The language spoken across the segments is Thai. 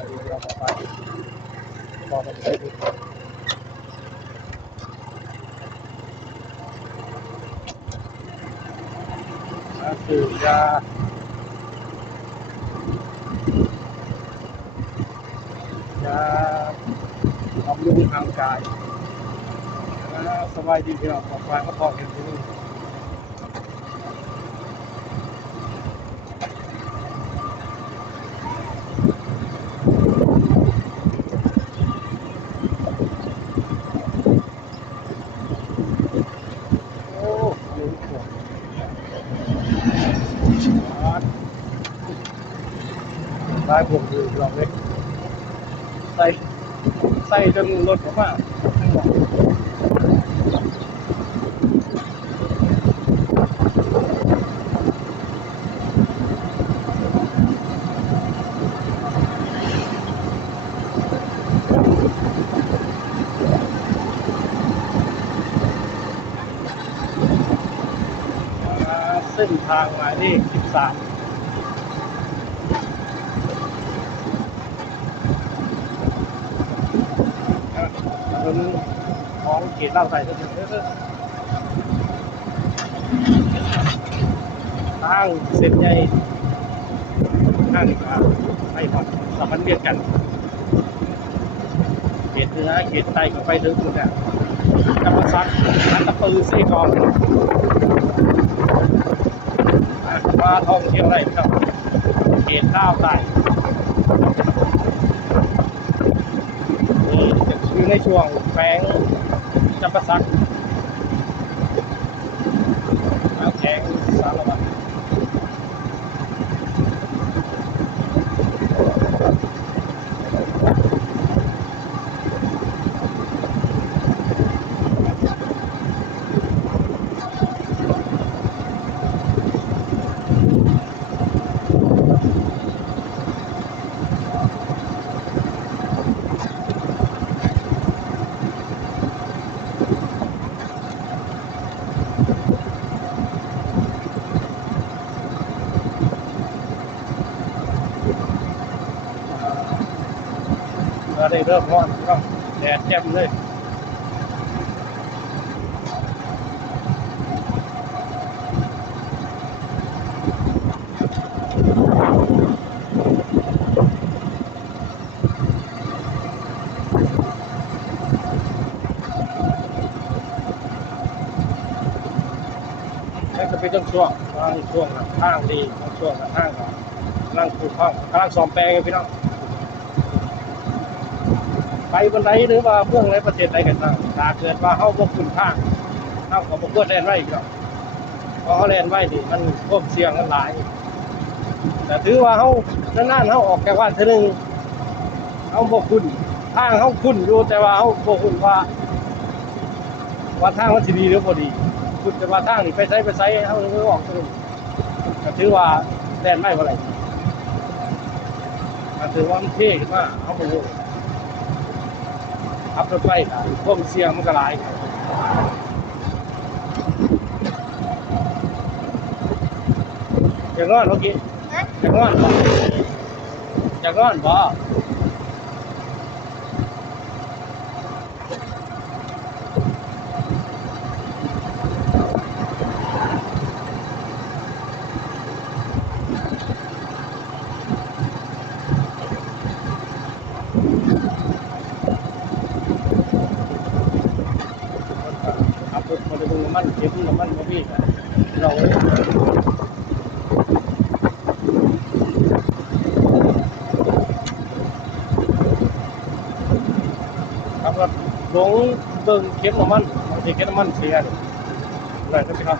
เราไปบอกกันไปดูคือยาบำรุงทางกายสบายดีที่เราขอฟังก็พอเห็นที่นี่โอ้ลืมขวดลายผมอยู่ลองเล็กใส่จนรถผมอ่ะเส้นทางหมายเลข13ถนนของเขตลาดใต้ก็ถึงทางเส้นใหญ่ทางไม่พอสมันเรียนกันเขตเหนือเขตใต้ก็ไปถึงนู่นเนี่ยกำมะซักอันตะปือไส้กรองมาท่องเที่ยวได้ครับเขตลาดใต้นี่จะคือในช่วงแฝงจำปาสักแข็งสารวัตรก็ได้เริ่มร้อนก็แดดแจ่มเลยนั่นจะเป็นช่วงทางดีช่วงทางนั่งคูข้างกำลังซ้อมแปลงพี่น้องไปบนไหนหรือว่าเมืองในประเทศใดกันบ้างถ้าเกิดว่าเฮาบ่คุ้นทางเฮาก็บ่ควรแล่นไว้อีกแล้วเพราะเฮาแล่นไว้นี่มันความเสี่ยงมันหลายแต่ถือว่าเฮานานๆเฮาออกจากบ้านเทื่อนึงเฮาบ่คุ้นทางเฮาคุ้นอยู่แต่ว่าเฮาบ่คุ้นว่าทางมันสิดีหรือบ่ดีคุ้นแต่ว่าทางนี่ไปไสเฮาเลยออกเทื่อนึงก็ถือว่าแล่นไว้บ่ได้ก็ถือว่ามันเท่ขึ้นมาเฮาบ่รู้ขับรถไปความเสี่ยงมันก็หลายอย่างนั้นเมื่อกี้อย่างนั้นบ่อย่างนั้นบ่ขับรถมาดูน้ำมันเก็บน้ำมันบ่มีเราขับรถลงเบิ่งเก็บน้ำมันบางทีเก็บน้ำมันเสียอะไรก็สิครับ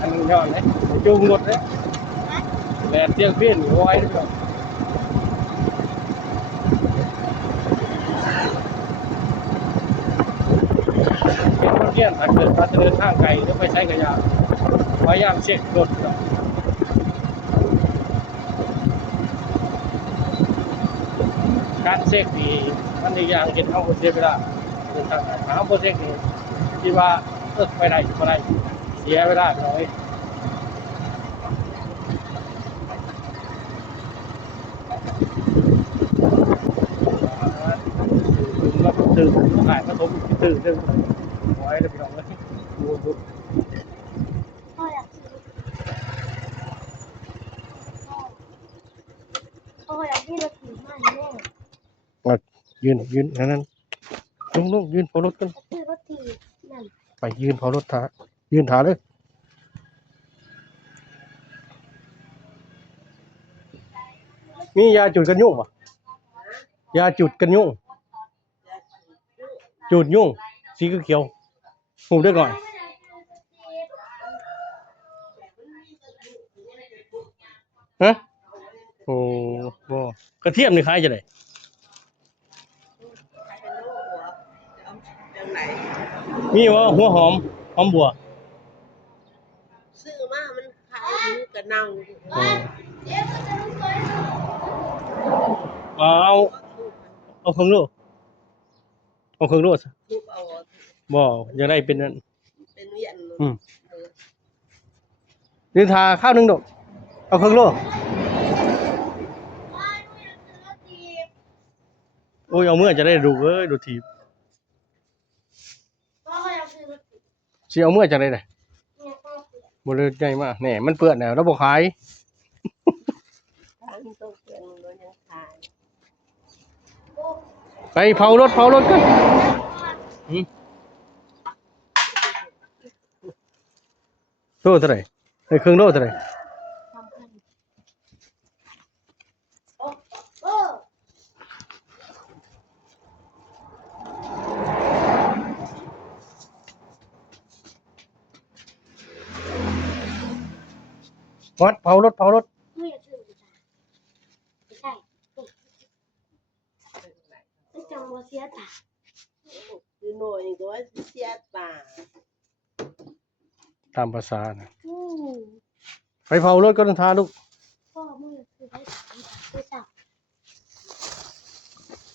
อันนี้ย้อนเลยจูงรถเลยแดดเที่ยงคืนโอ้ยด้วยเป็นคนเที่ยงถ้าเกิดว่าจะเดินทางไกลหรือไปใช้กระยาพยายามเช็ครถการเช็คดีมันอีกอย่างเห็นเอาคนเสียเวลาเดินทางไกลหาคนเช็คดีคิดว่าไปได้ไปได้เสียเวลาไปหน่อย ตื่นหายมาทบตื่นเรื่องหวยเลยพี่น้องเลยดู พ่ออยากซื้อพ่ออยากที่รถถีบมากแม่ มายืนนั้นลุงยืนพอรถกัน ซื้อรถถีบนั่น ไปยืนพอรถท้ายืนท้าเลยมียาจุดกันยุ่งป่ะยาจุดกันยุ่งจุดยุ่งสีเขียวหูได้ก่อนฮะโอ้โหกระเทียมนี่คล้ายจะไหนมีว่าหัวหอมบัว ซื้อมามันขายอยู่กับเน่า เอาเครื่องโล่เอาเครื่องโล่ ทุบเอา บ่ยังได้เป็นนั่น เป็นเวียน นินทาข้าวหนึงดอกเอาเครื่องโล่โอ้ยเอาเมื่อจะได้ดูดูที พ่ออยากซื้อรถถีบ สิเอาเมื่อจะได้เลย เนี่ยพ่อเปลี่ยน บ่เลยใหญ่มากแหน่มันเปื้อนแล้วเราบ่ขาย ทางตัวเพื่อนมันยังขาย ไปเผารถกันโลเท่าไหร่ไอ้เครื่องโลเท่าไหร่ 3,000โอ้ วัดเผารถ ไม่อยากซื้อไม่ใช่ไม่จังว่าเสียตา คือหน่อยก็ว่าเสียป่า ตามภาษานะ อืม ไปเผารถก็ต้องทาลูก พ่อไม่อยากซื้อไม่จับ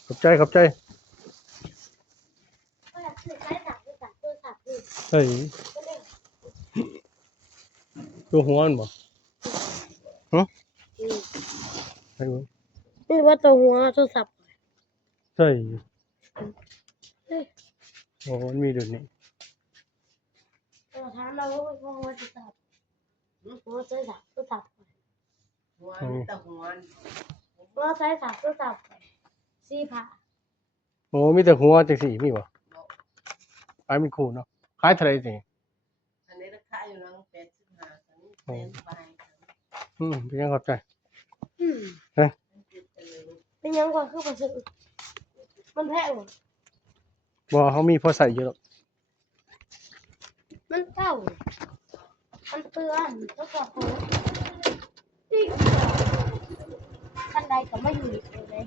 ขอบใจ พ่ออยากซื้อไม่จับตัวจับดิ เฮ้ย ก็เลย ตัวหัวมันบ่ฮะ อืม ไอ้บ่ นี่ว่าตัวหัวโทรศัพท์ ใช่ เฮ้ย โอ้มันมีเดี๋ยวนี้ เราถามเราว่าหัวโทรศัพท์หัวโทรศัพท์ หัวมันตะหัว หัวใช้ศัพท์โทรศัพท์สี่ผ่า โอ้มีแต่หัวจังสี่มีบ่ขายเป็นคู่เนาะขายเท่าไหร่สิ อันนี้ราคาอยู่นัง85อันนี้ไป เป็นยังขอบใจ อืม เฮ้ย เป็นยังก่อนคือมันซื้อมันแพงหมด บ่เขามีพอใส่อยู่หรอก มันเก่ามันเปื้อนทดสอบหัวนี่คันใดก็ไม่อยู่เลย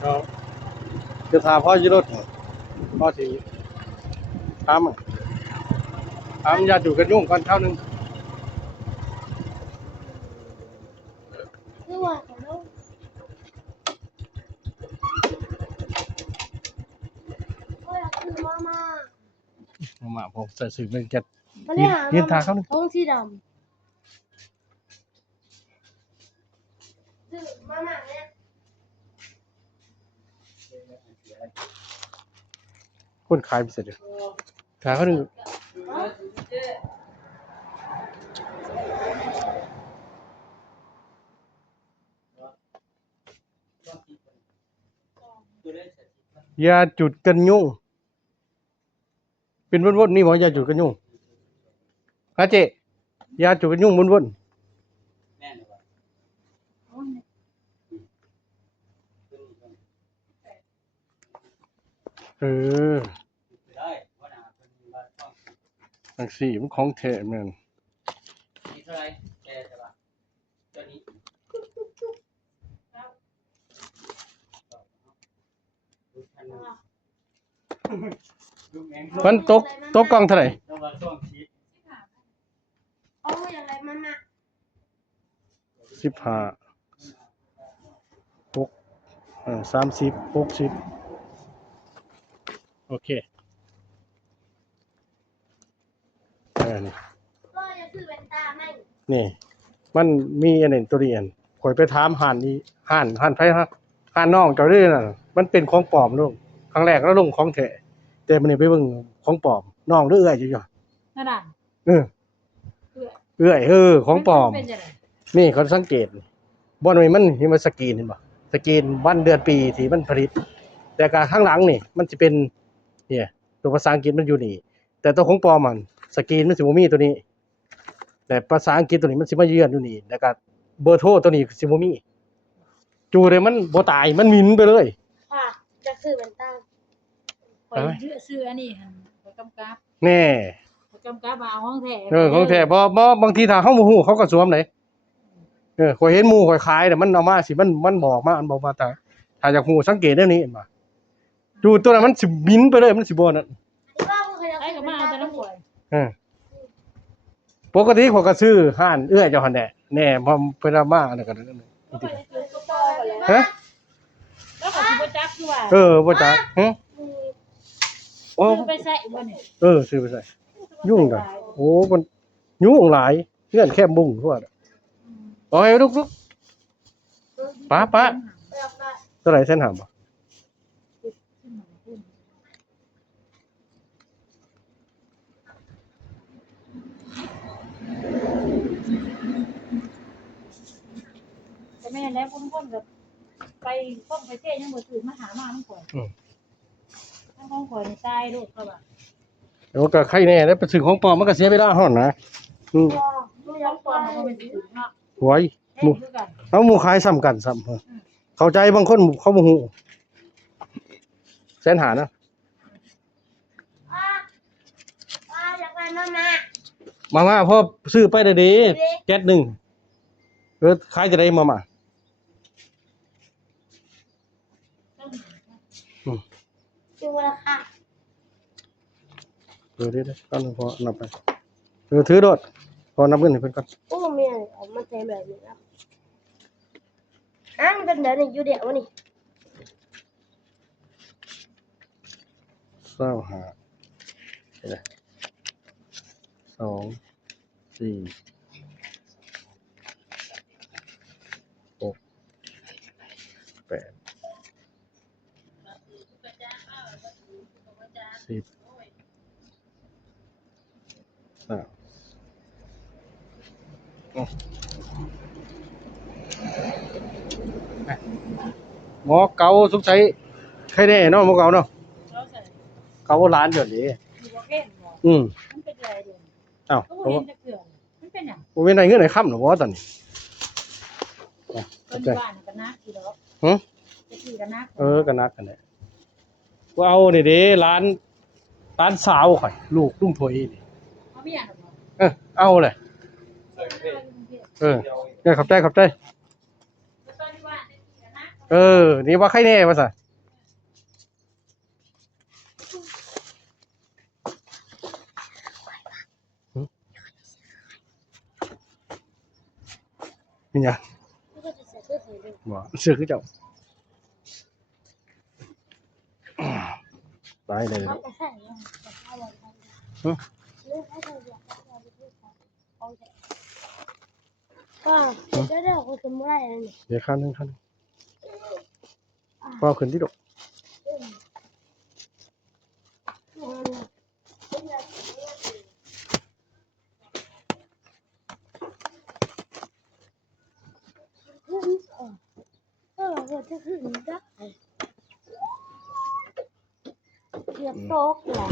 เอาจะถามพ่ออยู่รถพ่อสิถามญาติอยู่กันยุ่งก่อนเท่านึง คือว่าแต่แล้วก็อยากซื้อมาผมใส่สื่อเป็นจัด มาเนี่ย ยืนทาเขาหนึ่ง ท้องสีดำซื้อมาเนี่ย คนขายไปเสร็จเลยทาเขาหนึ่งยาจุดกันยุ่งเป็นวนๆนี่หมอยาจุดกันยุ่งฮะเจยาจุดกันยุ่งวนๆทั้งสี่มันของแท้แม่นมันตกกล่องเท่าไหร่ เอาอย่างไรมา 15 6 30 60โอเคนี่ ก็จะซื้อแว่นตาไหม นี่ มันมีอันนี้ตัวเรียนข่อยไปถามห่านนี้ห่านไผฮะห่านน้องเจ้าเด้อน่ะมันเป็นของปลอมลุงครั้งแรกแล้วลงของแท้แต่มื้อนี้ไปเบิ่งของปลอมน้องหรือเอื้อยอยู่ นั่นน่ะ เออ เพื่อ เอื้อยของปลอม เป็นจังได๋ นี่เขาสังเกตบ่นี่มันเห็นมันสกรีนเห็นบ่สกรีนวันเดือนปีที่มันผลิต แต่ก็ข้างหลังนี่มันสิเป็นเนี่ยตัวภาษาอังกฤษมันอยู่นี่ แต่ตัวของปลอมมันสกรีนมันสิบ่มีตัวนี้ แต่ภาษาอังกฤษตัวนี้มันสิมาเยือนอยู่นี่แล้วก็เบอร์โทรตัวนี้สิบ่มีจูเลยมันบ่ตายมันหมินไปเลย ค่ะจะซื้อเป็นตาข่อยซื้ออันนี้หั่นข่อยกำกับ แน่ ข่อยกำกับมาเอาของแท้ ของแท้บ่บางทีถ้าเฮาบ่ฮู้เขาก็สวมได้ข่อยเห็นหมู่ข่อยขายน่ะมันเอามาสิมันบอกมาอันบอกว่าถ้าอยากฮู้สังเกตแนวนี้เห็นบ่จูตัวนั้นมันสิบินไปเลยมันสิบ่นั่น ไอ้ก็มาเอาแต่น้ำข่อย ปกติเขาก็ซื้อห้านเอื้อยเจ้าหั่นแหละแน่พอเพิ่นเอามาแล้วก็นั่น แล้วก็ซื้อต่อไปแล้ว ฮะ แล้วก็สิบ่จักคือว่า บ่จักหึโอ้ ซื้อไปใส่บ่นี่ ซื้อไปใส่ยุ่งกันโอ้มันยุ่งหลายเงื่อนแค่บุ้งทั่วโอ้ยลุกป้าเท่าไหร่เส้นหามบ่ แต่แม่แล้วคนๆก็ไปพ้องไปเทศยังบ่ถือมาหามาน้ำข่อยทั้งของข่อยนี่ตายโลดเขาว่า แล้วก็ใครแน่แล้วไปซื้อของปลอมมันก็เสียเวลาฮ้อนนะดูยังปลอมมันก็เป็นถือเนาะ ไว้ เฮ็ดคือกัน เอาหมู่ขายซ้ำกันซ้ำเข้าใจบางคนเขาบ่ฮู้แสนหานะ อยากได้นั่นน่ะ มาพอซื้อไปได้ดีแก๊สหนึงขายจะได้มา ดูราคา เดี๋ยวตอนนึงพอนับไปถือโดดพอนับเงินให้เพิ่นก่อน โอ้แม่เอามาใส่แบบนี้ครับมันเป็นเดี๋ยวนี้อยู่เดี๋ยวนี่ 25เห็นไหม2 4 6 8 10หมอเก่าสงสัยใครแน่เนาะหมอเก่าเนาะเก่าล้านเดี๋ยวนี้ อยู่บ่เห็นบ่ มันเป็นอะไรเดี๋ยวนี้ อ้าว ก็บ่เห็นจักเทื่อมันเป็นหยัง บ่เป็นได้เงินไหนค้ำหรอบ่ตอนนี้ คนอยู่บ้านก็นักอยู่ดอก หึ จะขี่ก็นัก ก็นักกันแหละกูเอานี่เด้ร้านสาวข่อยลูกลุงถวยนี่ เขาไม่อยากหรอก เอาเลยเนี่ยขอบใจ ตอนที่ว่าจะขี่ก็นัก นี่ว่าใครแน่ว่าซะนี่หยัง มันก็จะใส่เสื้อสีเหลือง บ่เสื้อคือเจ้าตายเลย เขาจะใส่ยังแต่ถ้าวันนั้นเลือกให้เธออยากให้เราไปพูดกันเขาจะก็จะได้เขาจะไม่ได้เลย เดี๋ยวคันหนึงพอขึ้นที่ดอก เราจะขึ้นได้เกือบโต๊ะเลย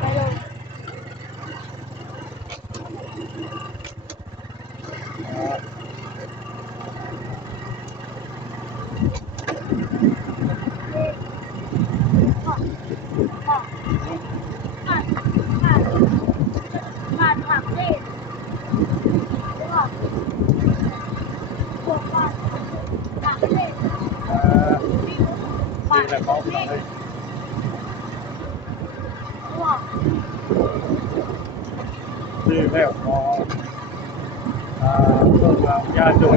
ไปลงผ่านผักเล่นหรือว่าพวกบ้านผักเล่นผ่านเล่นหรือว่า ซื้อแล้วพอพวกเราญาติโยม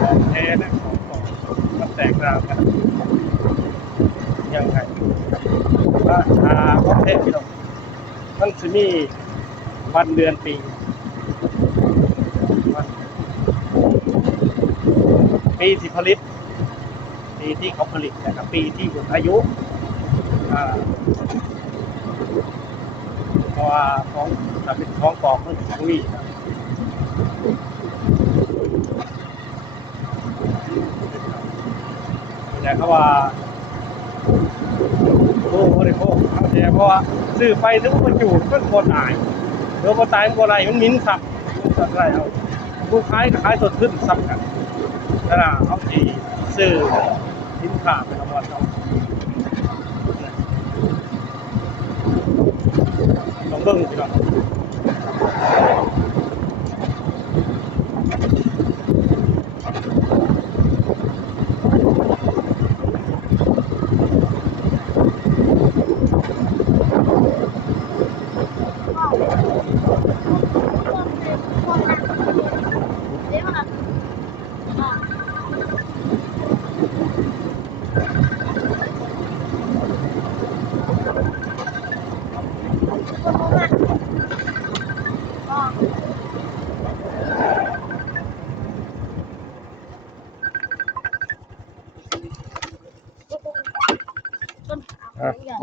ของแท้และของมันแตกต่างกัน ยังไงว่าประเทศพี่น้องมันจะมีวันเดือนปีวันปีที่ผลิตปีที่เขาผลิตนะครับปีที่หมดอายุเพราะว่าของถ้าเป็นของปลอมมันจะมีนะแต่เขาว่าผู้บริโภคเขาแชร์เพราะว่าซื้อไปถึงมันอยู่มันโคตรตายเดี๋ยวพอตายมันโคตรอะไรมันมิ้นสับอะไรเอาผู้ขายขายสดขึ้นสับกันขณะเขาที่ซื้อสินค้าเป็นรางวัลเขาลองเบิ่งพี่น้อง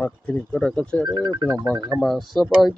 มาคลินิกก็ได้ก็เชื่อพี่น้องบางเข้ามาสบายดี